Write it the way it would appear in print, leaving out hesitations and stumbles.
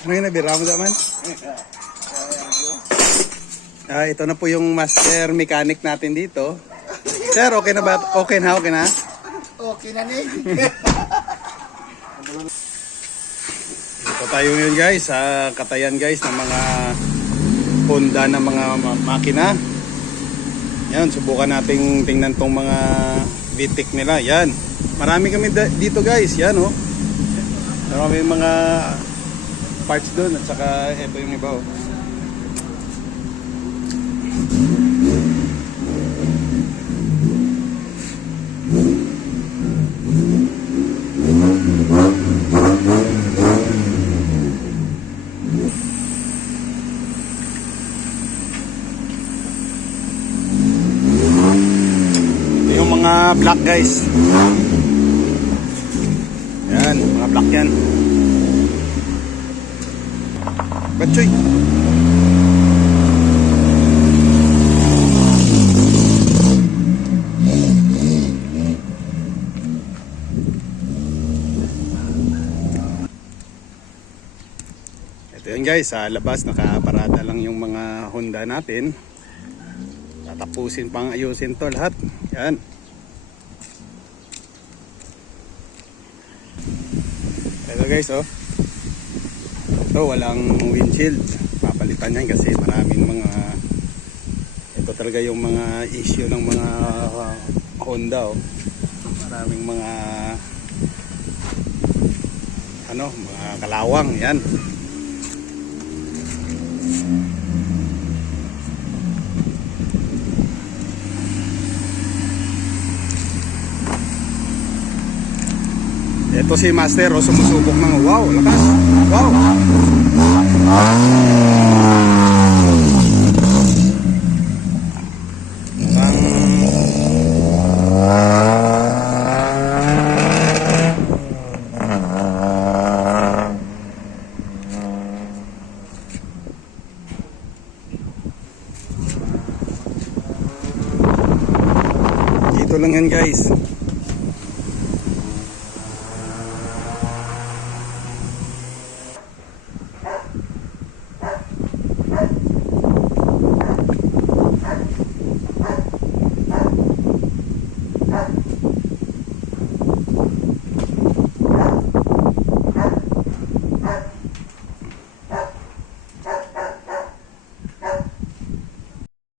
Ano yung nabira mo naman? Ito na po yung master mechanic natin dito. Sir, okay na ba? Okay na, okay na? Okay na ni. Ito tayo ngayon guys, sa katayan guys ng mga Honda na mga makina. Yan, subukan nating tingnan tong mga VTEC nila. Yan. Marami kami dito guys, yan oh. Marami mga parts doon at saka ito yung iba oh. Ito yung mga black guys. Yan, mga black yan. Batchoy. Ito yun guys, sa labas nakaparada lang yung mga Honda natin. Tatapusin pang ayusin to lahat. Yan. Ito guys oh. Ito walang windshield. Papalitan yan kasi maraming mga, ito talaga yung mga issue ng mga Honda oh. Maraming mga mga kalawang yan. Ito si Master oh, sumusubok ng wow, lakas. Wow. Dito lang yan guys.